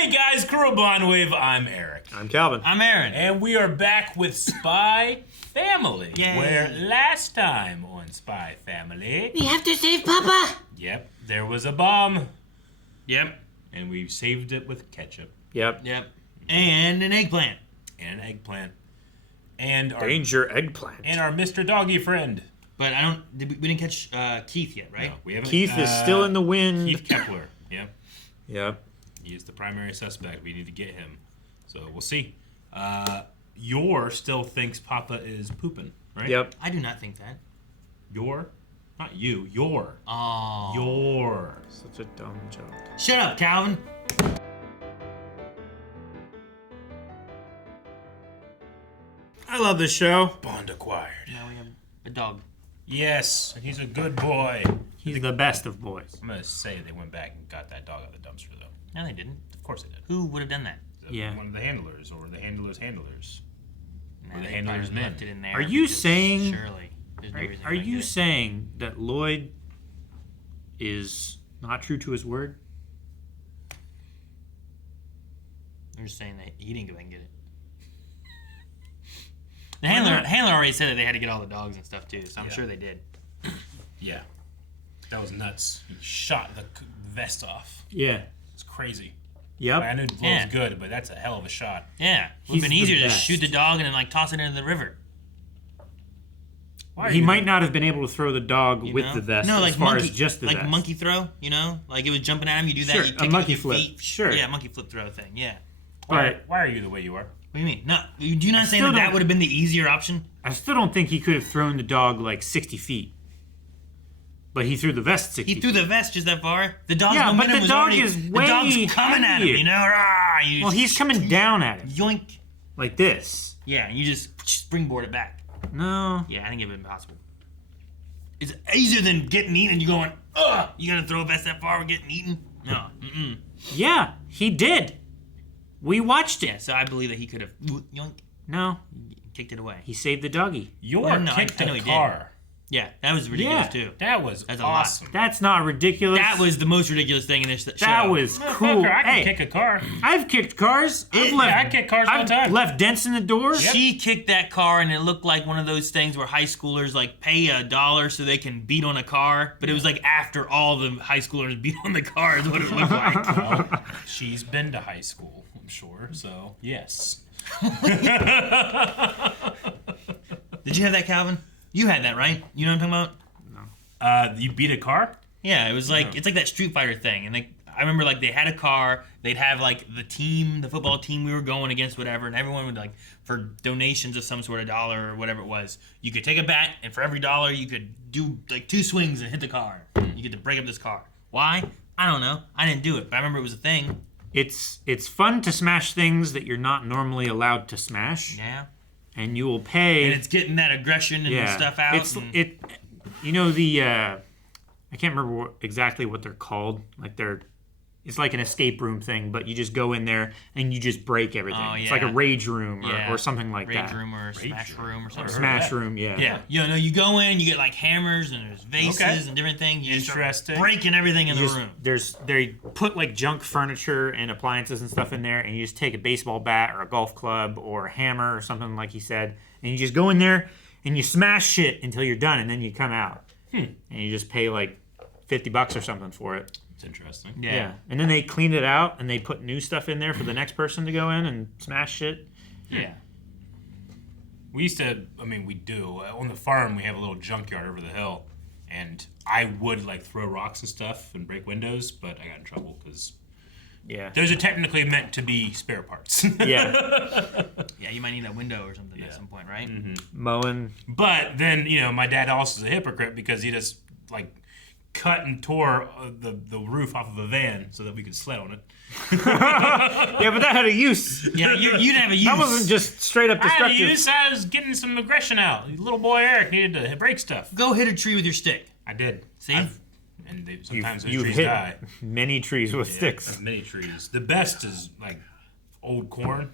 Hey guys, Crew of Blondwave, I'm Eric. I'm Calvin. I'm Aaron. And we are back with Spy Family. Yay. Where last time on Spy Family... We have to save Papa! Yep, there was a bomb. Yep. And we saved it with ketchup. Yep. And an eggplant. And an eggplant. And our... Danger eggplant. And our Mr. Doggy friend. But we didn't catch Keith yet, right? No, we haven't... Keith is still in the wind. Keith Kepler, yep. Yep. He is the primary suspect. We need to get him. So we'll see. Yor still thinks Papa is pooping, right? Yep. I do not think that. Yor? Not you. Yor. Oh. Yor. Such a dumb joke. Shut up, Calvin. I love this show. Bond acquired. Now we have a dog. Yes, and he's a good boy. He's the best of boys. I'm going to say they went back and got that dog out of the dumpster, though. No, they didn't. Of course they did. Who would have done that? Yeah. One of the handlers, or the handler's handlers. Nah, Or the they handler's probably men. left it in there Are you because saying- Surely. There's no reason Are to you get it. saying that Lloyd is not true to his word? I'm just saying that he didn't go and get it. The handler already said that they had to get all the dogs and stuff too, so I'm sure they did. Yeah. That was nuts. He shot the vest off. Yeah. It's crazy. Yep. I knew the blow was good, but that's a hell of a shot. Yeah, it would have been He's the easier to best. shoot the dog and then like toss it into the river. Why are He you- might not have been able to throw the dog You with know? the vest No, like as far monkey, as just the like vest. monkey throw. You know, like it was jumping at him. You do that. Sure, you a take it monkey with your flip. feet. Sure. Yeah, monkey flip throw thing. Yeah. Why are you the way you are? What do you mean? No, do you not saying still that don't- would have been the easier option? I still don't think he could have thrown the dog like 60 feet. But he threw the vest 60 He threw the vest just that far. The dog's Yeah, but momentum the was dog already. is The way dog's coming at him. heavier. You know, rah, you Well, just he's coming down at him. yoink. Like this. Yeah, and you just springboard it back. No. Yeah, I think it would have been possible. It's easier than getting eaten and you going, ugh, you gonna throw a vest that far with getting eaten? No. Mm-mm. Yeah, he did. We watched it. Yeah, so I believe that he could have yoink, No, kicked it away. he saved the doggy. Yor Well, no, kicked I know a he did. car. Yeah, that was ridiculous Yeah. too. That was That's a lot. awesome. That's not ridiculous. That was the most ridiculous thing in this show. That was cool. Motherfucker, I can Hey, kick a car. I've kicked cars. I kick cars all the time. I've left dents in the doors. Yep. She kicked that car, and it looked like one of those things where high schoolers like pay $1 so they can beat on a car. But it was like after all the high schoolers beat on the car is what it looked like. Well, she's been to high school, I'm sure. So yes. Did you have that, Calvin? You had that, right? You know what I'm talking about? You beat a car? Yeah, it was like it's like that Street Fighter thing, and I remember like they had a car. They'd have like the football team we were going against, whatever, and everyone would like for donations of some sort of $1 or whatever it was. You could take a bat, and for every $1, you could do like 2 swings and hit the car. You get to break up this car. Why? I don't know. I didn't do it, but I remember it was a thing. It's fun to smash things that you're not normally allowed to smash, Yeah, and you will pay. and it's getting that aggression and stuff out. It's and- you know the I can't remember exactly what they're called. Like it's like an escape room thing, but you just go in there and you just break everything. Oh, It's like a yeah. rage room yeah, or something like rage that. room or smash room or something. Smash room, yeah. Yeah, you go in, you get like hammers and there's vases Okay. and different things. You just start Interesting. breaking everything in the Just- room. They put like junk furniture and appliances and stuff in there, and you just take a baseball bat or a golf club or a hammer or something like he said, and you just go in there and you smash shit until you're done, and then you come out, and you just pay like $50 or something for it. It's interesting. Yeah, and then they clean it out and they put new stuff in there for the next person to go in and smash shit. Yeah. We used to, we do. On the farm, we have a little junkyard over the hill. And I would, like, throw rocks and stuff and break windows, but I got in trouble because Yeah. those are technically meant to be spare parts. Yeah. Yeah, you might need a window or something at some point, right? Mowing. But then, my dad also is a hypocrite because he just, like, cut and tore the roof off of a van so that we could sled on it. Yeah, but that had a use. Yeah, you didn't have a use. That wasn't just straight up I had destructive. to use, I was getting some aggression out. Little boy Eric needed to break stuff. Go hit a tree with your stick. I did. See? Sometimes those You've trees hit die. many trees with sticks. Many trees. The best is like old corn.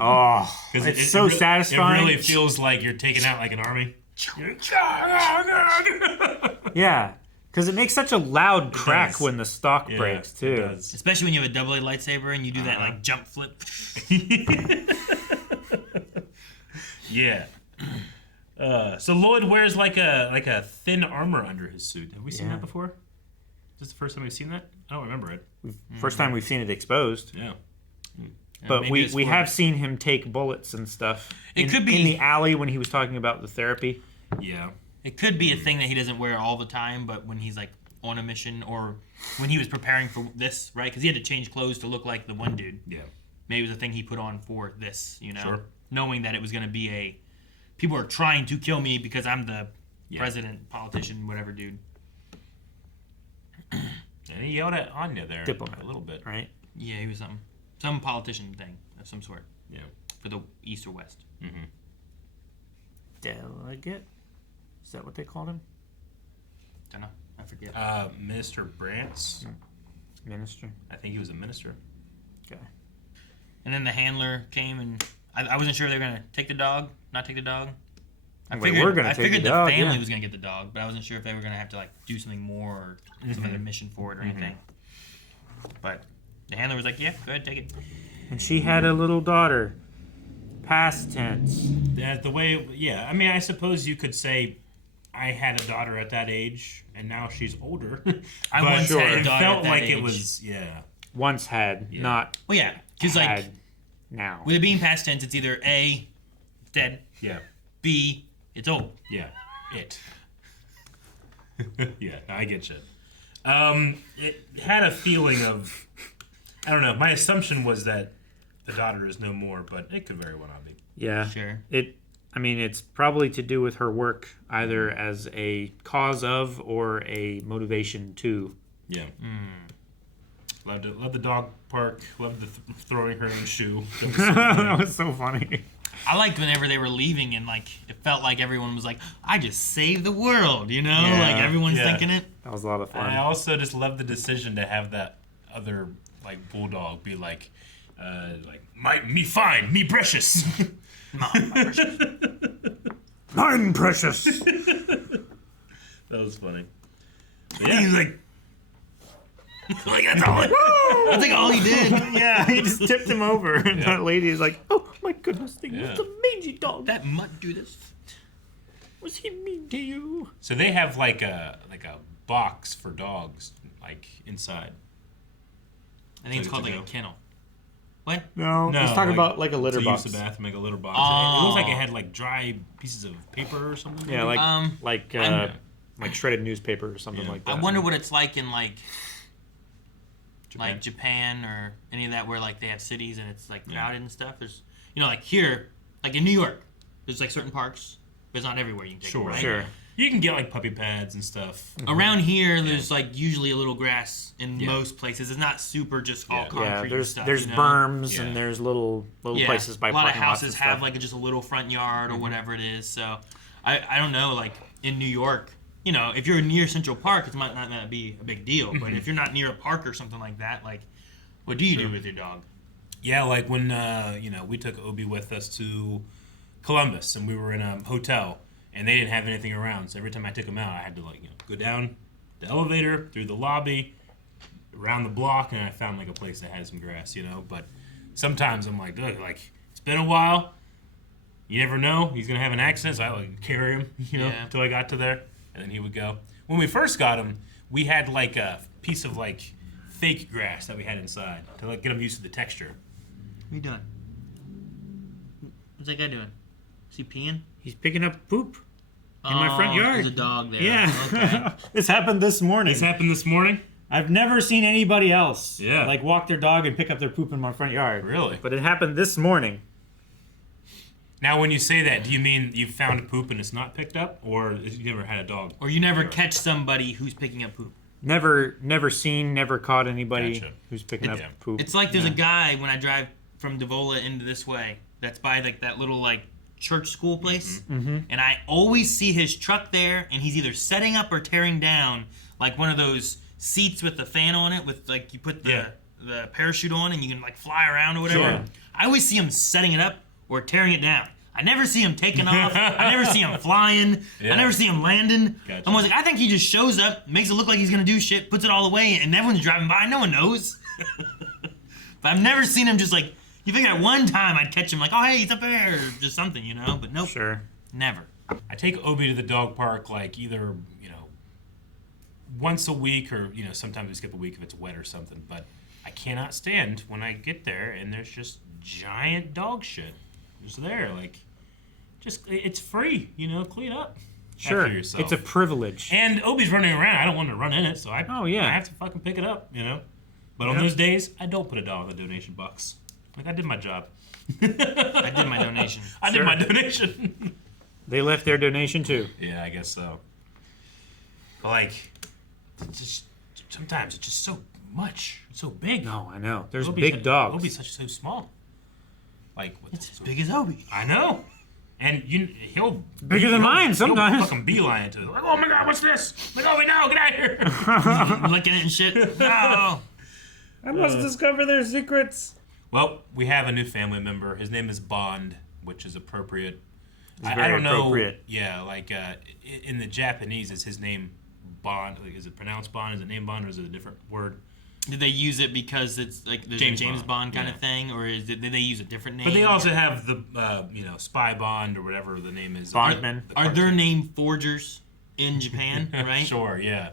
Oh, 'Cause it's so satisfying. It really feels like you're taking out like an army. Yeah. Because it makes such a loud crack does. when the stock Yeah, breaks, it too. does. Especially when you have a double-A lightsaber and you do that like jump flip. Yeah. So Lloyd wears like a thin armor under his suit. Have we seen Yeah. that before? Is this the first time we've seen that? I don't remember it. First time we've seen it exposed. Yeah. But maybe we it's have seen him take bullets and stuff. It could be- in the alley when he was talking about the therapy. Yeah. It could be a thing that he doesn't wear all the time, but when he's like on a mission or when he was preparing for this, right? Because he had to change clothes to look like the one dude. Yeah. Maybe it was a thing he put on for this, you know? Sure. Knowing that it was going to be people are trying to kill me because I'm the president, politician, whatever dude. And he yelled at Anya there Diplomat. a little bit. Right? Yeah, he was some politician thing of some sort Yeah. for the East or West. Mm-hmm. Delegate? Is that what they called him? Don't know. I forget. Minister Brantz. Minister? I think he was a minister. Okay. And then the handler came, and I wasn't sure if they were gonna take the dog, not take the dog. I Wait, figured, we're gonna I take figured the the dog, family yeah. was gonna get the dog, but I wasn't sure if they were gonna have to like do something more or some other mission for it or anything. But the handler was like, "Yeah, go ahead, take it." And she had a little daughter. Past tense. The way, yeah. I mean, I suppose you could say I had a daughter at that age, and now she's older. I But once Sure. had a it daughter felt at that like age. it was, yeah. Once had, Yeah. not Well, yeah, because like had now. with it being past tense, it's either A, it's dead, Yeah. B, it's old. Yeah. It. Yeah, I get you. It had a feeling of, I don't know, my assumption was that the daughter is no more, but it could very well not be. Yeah. Sure. It's probably to do with her work, either as a cause of or a motivation to. Yeah. Love the dog park. Love the throwing her own shoe. That was so funny. That was so funny. I liked whenever they were leaving and like it felt like everyone was like, "I just saved the world," you know, Yeah. like everyone's Yeah. thinking it. That was a lot of And I fun. also just love the decision to have that other like bulldog be like me fine, me precious. Mine precious. That was funny. But yeah, he's like that's all. That's like all he did. Yeah, he just tipped him over, and that lady is like, "Oh my goodness, they Yeah. used a mangy dog. That mutt do this. Was he mean to you?" So they have like a box for dogs like inside. I think it's To called like go. a kennel. What? No, No, he's talking like, about like a litter To box. use the bathroom, like a litter box. Oh. It looks like it had like dry pieces of paper or something. Yeah, maybe? like shredded newspaper or something Yeah. like I that. wonder what it's like in like Japan. Japan or any of that where like they have cities and it's like Yeah. crowded and stuff. There's like here, like in New York, there's like certain parks, but it's not everywhere you can take them, Sure, right? Sure. You can get like puppy pads and stuff. Around here, there's like usually a little grass in Yeah. most places. It's not super just all Yeah. concrete. Yeah, and stuff, there's you know? berms Yeah. and there's little Yeah. places by a lot of parking lots houses and have stuff. like just a little front yard or whatever it is. So I don't know, like in New York, if you're near Central Park, it might not be a big deal. But if you're not near a park or something like that, like what do you do with your dog? Yeah, like when we took Obi with us to Columbus and we were in a hotel and they didn't have anything around. So every time I took him out, I had to go down the elevator, through the lobby, around the block, and I found like a place that had some grass, But sometimes I'm like, look, like it's been a while. You never know. He's gonna have an accident, so I like carry him, Yeah. until I got to there, and then he would go. When we first got him, we had like a piece of like fake grass that we had inside to like get him used to the texture. What are you doing? What's that guy doing? Is he peeing? He's picking up poop in my front yard. There's a dog there. Yeah. Okay. This happened this morning. This happened this morning. I've never seen anybody else Yeah. walk their dog and pick up their poop in my front yard. Really? But it happened this morning. Now, when you say that, do you mean you found poop and it's not picked up, or you never had a dog? Or you never catch somebody who's picking up poop. Never seen, never caught anybody Gotcha. who's picking up Yeah. poop. It's like there's a guy when I drive from Devola into this way that's by like that little like church school place, and I always see his truck there, and he's either setting up or tearing down like one of those seats with the fan on it, with like you put the parachute on and you can like fly around or whatever. Sure. I always see him setting it up or tearing it down. I never see him taking off. I never see him flying. Yeah. I never see him landing. Gotcha. I'm always like, I think he just shows up, makes it look like he's gonna do shit, puts it all away, and everyone's driving by. No one knows. But I've never seen him just like. You figure at one time I'd catch him like, oh hey, he's up there, or just something, you know. But nope. Sure. Never. I take Obi to the dog park like either once a week or sometimes we skip a week if it's wet or something. But I cannot stand when I get there and there's just giant dog shit just there. Like, just it's free, clean up. Sure. After yourself. It's a privilege. And Obi's running around. I don't want to run in it, so I yeah. have to fucking pick it up. But on those days, I don't put a dog in the donation box. Like, I did my job. I did my donation. I did my donation. They left their donation too. Yeah, I guess so. But like, just sometimes it's just so much. It's so big. No, I know. There's Obi's big dogs. Obi's so small. Like, It's as big as Obi. I know. And he'll Bigger than mine sometimes. He'll fucking beeline it to it. Like, oh my god, what's this? Like, oh no, get out of here. Licking it and shit. No. I must discover their secrets. Well, we have a new family member. His name is Bond, which is appropriate. I very don't know. appropriate. Yeah, like in the Japanese, is his name Bond? Like, is it pronounced Bond? Is it name Bond, or is it a different word? Did they use it because it's like there's James a James Bond, Bond kind yeah. of thing, or did they use a different name? But they also have the Spy Bond or whatever the name is. Bondman. The Are cartoon. their name forgers in Japan, right? Sure. Yeah.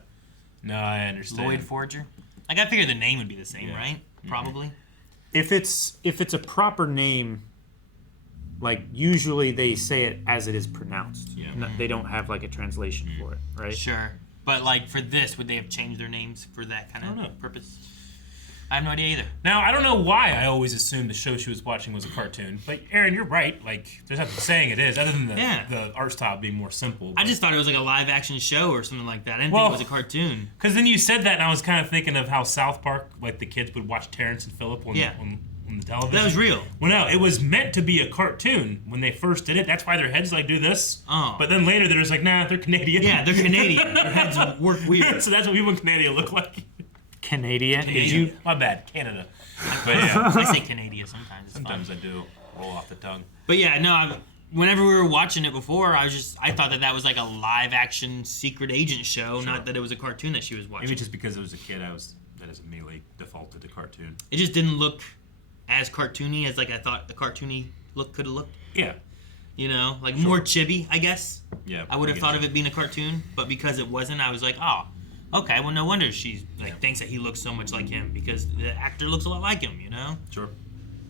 No, I understand. Lloyd Forger. Like I figured the name would be the same, Yeah. right? Probably. If it's a proper name, like usually they say it as it is pronounced. Yeah. They don't have like a translation for it, right? Sure. But like for this, would they have changed their names for that kind I don't know. of purpose? I have no idea either. Now, I don't know why I always assumed the show she was watching was a cartoon, but Aaron, you're right. Like, there's nothing saying it is, other than the art style being more simple. I just thought it was like a live action show or something like that. I didn't Well, think it was a cartoon. Because then you said that, and I was kind of thinking of how South Park, like the kids would watch Terrence and Phillip on the television. That was real. Well, no, it was meant to be a cartoon when they first did it. That's why their heads like do this. Oh. But then later they're just like, nah, they're Canadian. Yeah, they're Canadian. Their heads work weird. So that's what people in Canada look like. Canadian. Canadian. My bad, Canada. But yeah, I say Canadian sometimes. It's sometimes fun. I do roll off the tongue. But yeah, no. Whenever we were watching it before, I thought that was like a live action secret agent show, not that it was a cartoon that she was watching. Maybe just because it was a kid, that is immediately defaulted to cartoon. It just didn't look as cartoony as like I thought the cartoony look could have looked. Yeah. Like more chibi, I guess. Yeah. I would have get thought you. of it being a cartoon, but because it wasn't, I was like, oh, okay. Well, no wonder she's like thinks that he looks so much like him because the actor looks a lot like him. Sure.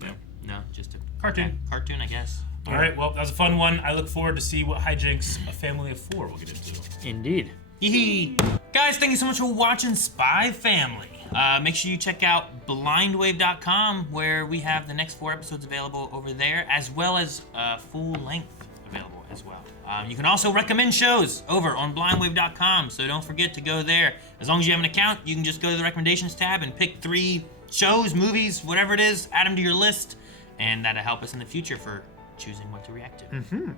Yeah. No, just a Cartoon. Cartoon, I guess. All right. Well, that was a fun one. I look forward to see what hijinks a family of four will get into. Indeed. Yee. Guys, thank you so much for watching Spy Family. Make sure you check out blindwave.com where we have the next 4 episodes available over there, as well as full length available as well. You can also recommend shows over on blindwave.com, so don't forget to go there. As long as you have an account, you can just go to the recommendations tab and pick 3 shows, movies, whatever it is, add them to your list, and that'll help us in the future for choosing what to react to.